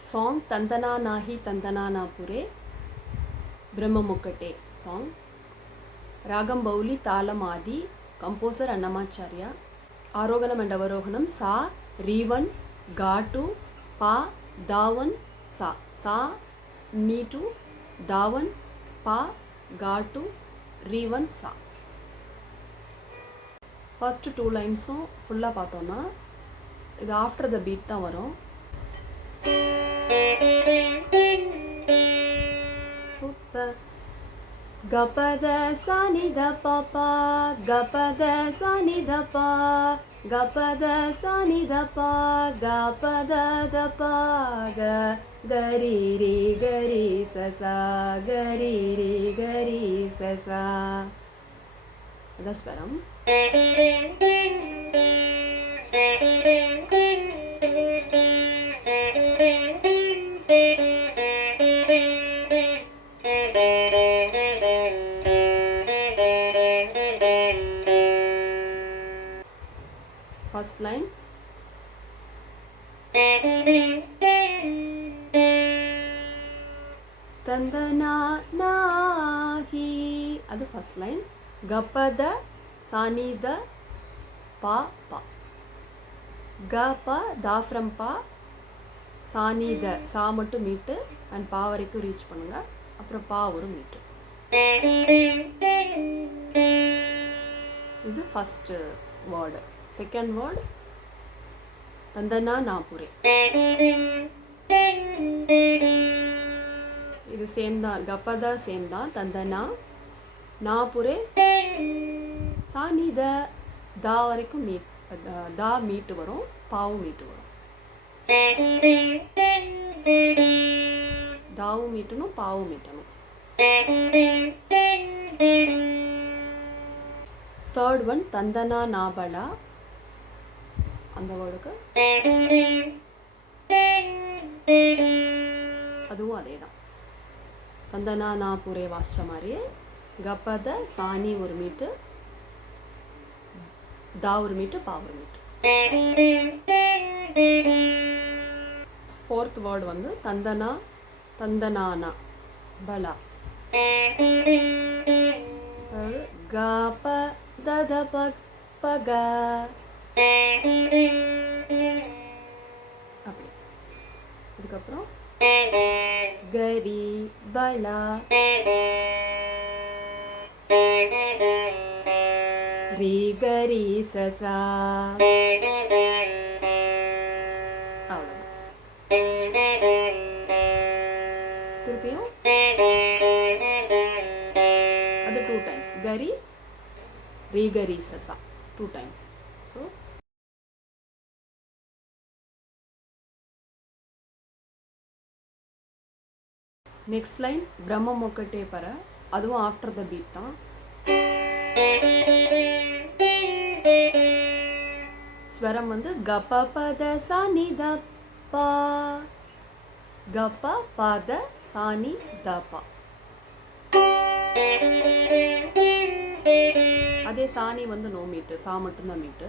Song Thandananaahi Thandananapure Brahmam Okate song. Raagam Bowli taaLam aadi. Composer Annamacharya. Aroganam and Avarohanam sa Re1 ga2 pa da1 sa. Sa ni2 da1 pa ga2 Re1 sa. First two lines full பார்த்தோம்னா இது after the beat தான் வரும். சுத்த கபத சனித பபா கபத சனித பா கபத சனித பா கபத தபா கரி ரி கரி சசா கரி ரி கரி சசா. அதான் ஸ்வரம். First line Thandananaahi, அது first line. கபத சானித பா பா கப தா ஃப்ரம் பா சானித சா மட்டும் மீட்டு அண்ட் பா வரைக்கும் ரீச் பண்ணுங்க. அப்புறம் பா ஒரு மீட்டு. இது ஃபர்ஸ்ட் வேர்டு. செகண்ட் வேர்டு தந்தனானாபுரே. இது சேம் தான். கபதா சேம் தான். தந்தனா நாபுரே சானித தா வரைக்கும் மீட் தா மீட்டு வரும், பாவும் மீட்டு வரும். தாவும் மீட்டணும், பாவும் மீட்டணும். Third one தந்தனா நாபலா. அந்த வேர்டுக்கு அதுவும் அதே தான். தந்தனா நாபுரே வாசிச்ச மாதிரியே கபத சானி ஒரு மீட்டு, தா ஒரு மீட்டு, பா ஒரு மீட்டு. ஃபோர்த் வேர்டு வந்து தந்தனா தந்தனானா பலா. அதாவது கப தத பக அப்படி. அதுக்கப்புறம் கரி பலா ரி கரி சசா. அவ்வளோதான். திருப்பியும் அது 2 times. கரி ரி கரி சசா 2 times. ஸோ நெக்ஸ்ட் லைன் பிரம்மம் ஒக்கட்டே பர. அதுவும் ஆஃப்டர் த பீட் தான். ஸ்வரம் வந்து கப பத சானி த பா கப பத சானி த பா. அதே சானி வந்து நோ மீட்டு, சா மட்டும்தான் மீட்டு.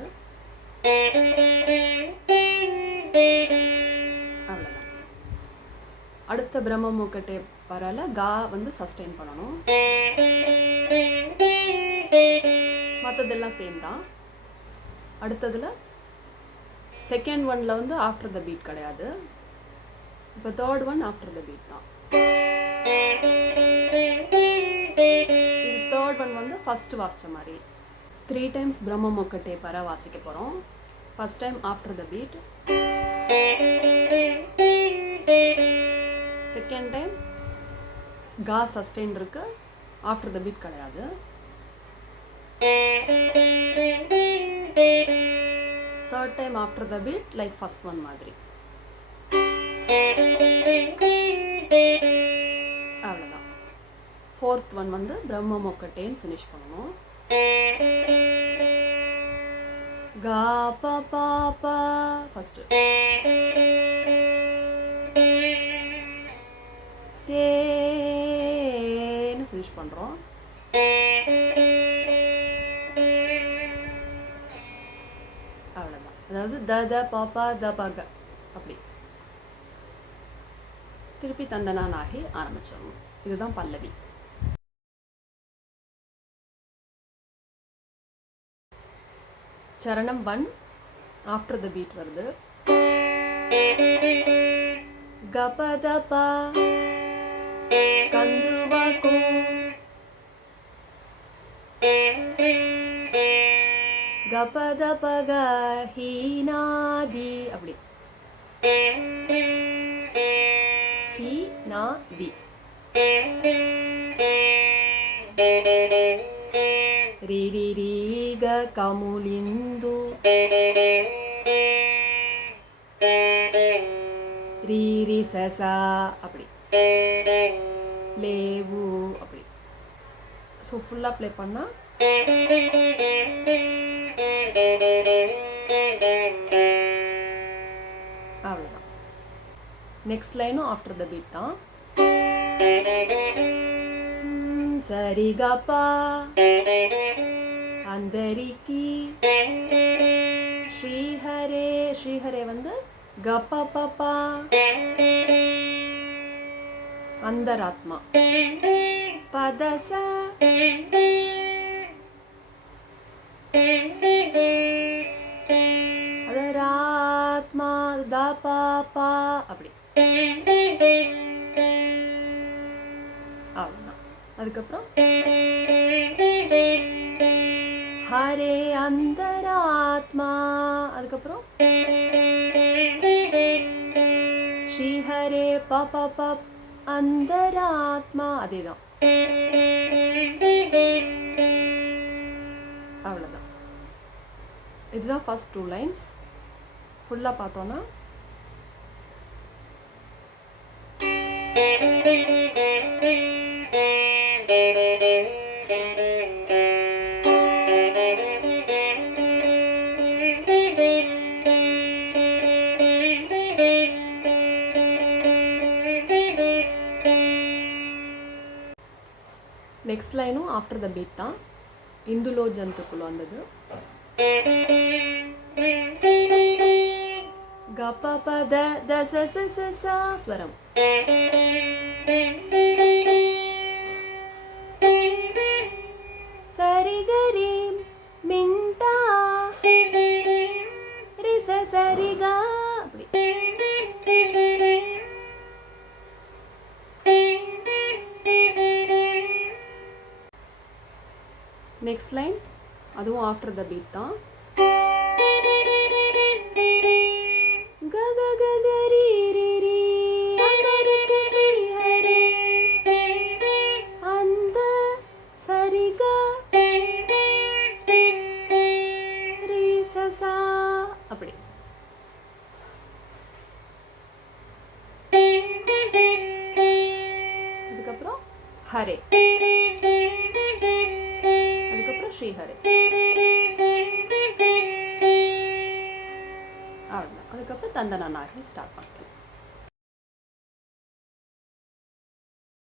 அவ்வளோதான். அடுத்த பிரம்மம் ஒக்கட்டே பரல கா வந்து சஸ்டெயின் பண்ணணும். மற்றதெல்லாம் சேம் தான். அடுத்ததில் செகண்ட் ஒன்ல வந்து ஆஃப்டர் த பீட் கிடையாது. இப்போ third one after the beat தான். இது தேர்ட் ஒன் வந்து ஃபர்ஸ்ட் வாசிச்ச மாதிரி 3 times பிரம்மம் ஒக்கட்டே பர வாசிக்க போகிறோம். First time after the beat, second time கா சஸ்டெயின் இருக்கு, ஆஃப்டர் த பீட் கிடையாது. Third time after the beat like first one மாதிரி. அவ்வளோதான். ஃபோர்த் ஒன் வந்து பிரம்மம் ஒக்கட்டேன்னு ஃபினிஷ் பண்ணணும். கா பா பா பா ஃபர்ஸ்ட் டேன்னு ஃபினிஷ் பண்ணுறோம். அவ்வளோதான். அதாவது த த பாப்பா த பக அப்படி. திருப்பி தந்தனானாகி ஆரம்பிச்சிடணும். இதுதான் பல்லவி. சரணம் 1 ஆஃப்டர் த பீட் வருது. கபதபா கந்துவகு கபதபக ஹீனாதி அப்படி ஹீனாதி. ரி ரி ரி க கமுலிந்து ரி ரி சசா அப்படி லேவு அப்படி. ஸோ ஃபுல்லாக ப்ளே பண்ணால் அவ்வளோதான். நெக்ஸ்ட் லைனும் ஆஃப்டர் த பீட் தான். சரிகப்பா அந்தரிக்கி ஸ்ரீஹரே. ஸ்ரீஹரே வந்து கப்பப்பா அந்தராத்மா. பதச அதராத்மா தபாபா அப்படி. அவ்வளோதான். அதுக்கப்புறம் ஹரே அந்தராத்மா. அதுக்கப்புறம் ஸ்ரீஹரே பப அந்தராத்மா. அதேதான். அவ்வளோதான். இதுதான் ஃபர்ஸ்ட் 2 லைன்ஸ். ஃபுல்லாக பார்த்தோன்னா நெக்ஸ்ட் லைனும் ஆஃப்டர் த பீட் தான். இந்துலோ ஜந்துக்குள்ள வந்தது. கபபத தச சசா ஸ்வரம். சரிகரி மின்டா ரிச சரிகா அப்படி. நெக்ஸ்ட் லைன் அதுவும் ஆஃப்டர் த பீட் தான். க க க க ரி ரி ரி அந்தரிக்க ஸ்ரீஹரே அந்த சரிக ரி சசா அப்படி. அதுக்கப்புறம் ஹரே, அதுக்கப்புறம் ஸ்ரீஹரே. அவ்வளோதான். அதுக்கப்புறம் தந்தனானாகி ஸ்டார்ட் பண்ணிக்கலாம்.